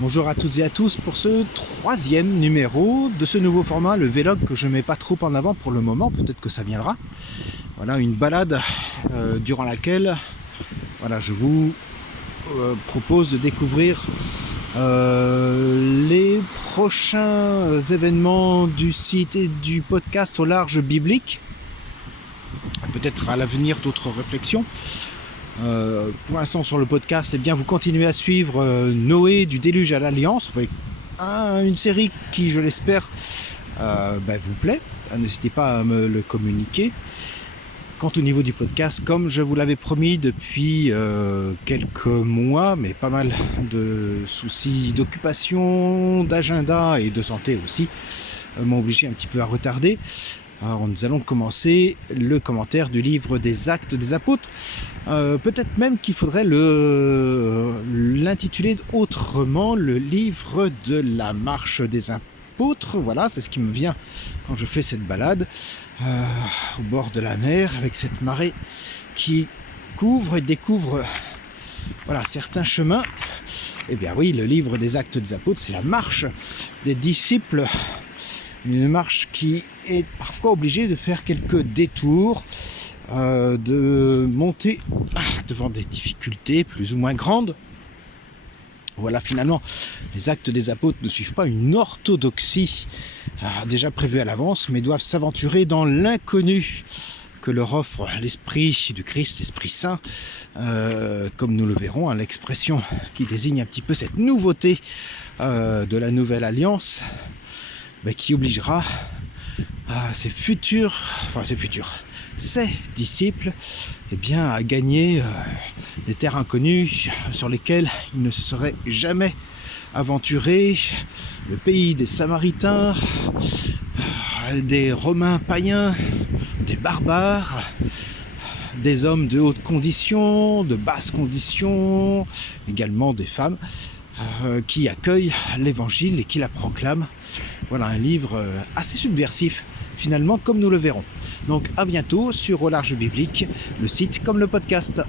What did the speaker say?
Bonjour à toutes et à tous pour ce troisième numéro de ce nouveau format, le vlog que je ne mets pas trop en avant pour le moment, peut-être que ça viendra. Voilà, une balade durant laquelle je vous propose de découvrir les prochains événements du site et du podcast au large biblique. Peut-être à l'avenir d'autres réflexions. Pour l'instant sur le podcast, vous continuez à suivre Noé du déluge à l'Alliance, une série qui, je l'espère, vous plaît. N'hésitez pas à me le communiquer. Quant au niveau du podcast, comme je vous l'avais promis depuis quelques mois, mais pas mal de soucis d'occupation, d'agenda et de santé aussi m'ont obligé un petit peu à retarder. Alors, nous allons commencer le commentaire du livre des Actes des Apôtres. Peut-être même qu'il faudrait l'intituler autrement, le livre de la marche des apôtres. Voilà, c'est ce qui me vient quand je fais cette balade au bord de la mer, avec cette marée qui couvre et découvre certains chemins. Eh bien oui, le livre des Actes des Apôtres, c'est la marche des disciples. Une marche qui est parfois obligée de faire quelques détours, de monter devant des difficultés plus ou moins grandes. Voilà, finalement, les Actes des Apôtres ne suivent pas une orthodoxie déjà prévue à l'avance, mais doivent s'aventurer dans l'inconnu que leur offre l'Esprit du Christ, l'Esprit Saint, comme nous le verrons, l'expression qui désigne un petit peu cette nouveauté de la Nouvelle Alliance, qui obligera ses disciples à gagner des terres inconnues sur lesquelles ils ne se seraient jamais aventurés, le pays des Samaritains, des Romains païens, des barbares, des hommes de haute condition, de basse condition, également des femmes qui accueillent l'évangile et qui la proclament. Voilà un livre assez subversif finalement, comme nous le verrons. Donc à bientôt sur Au Large Biblique, le site comme le podcast.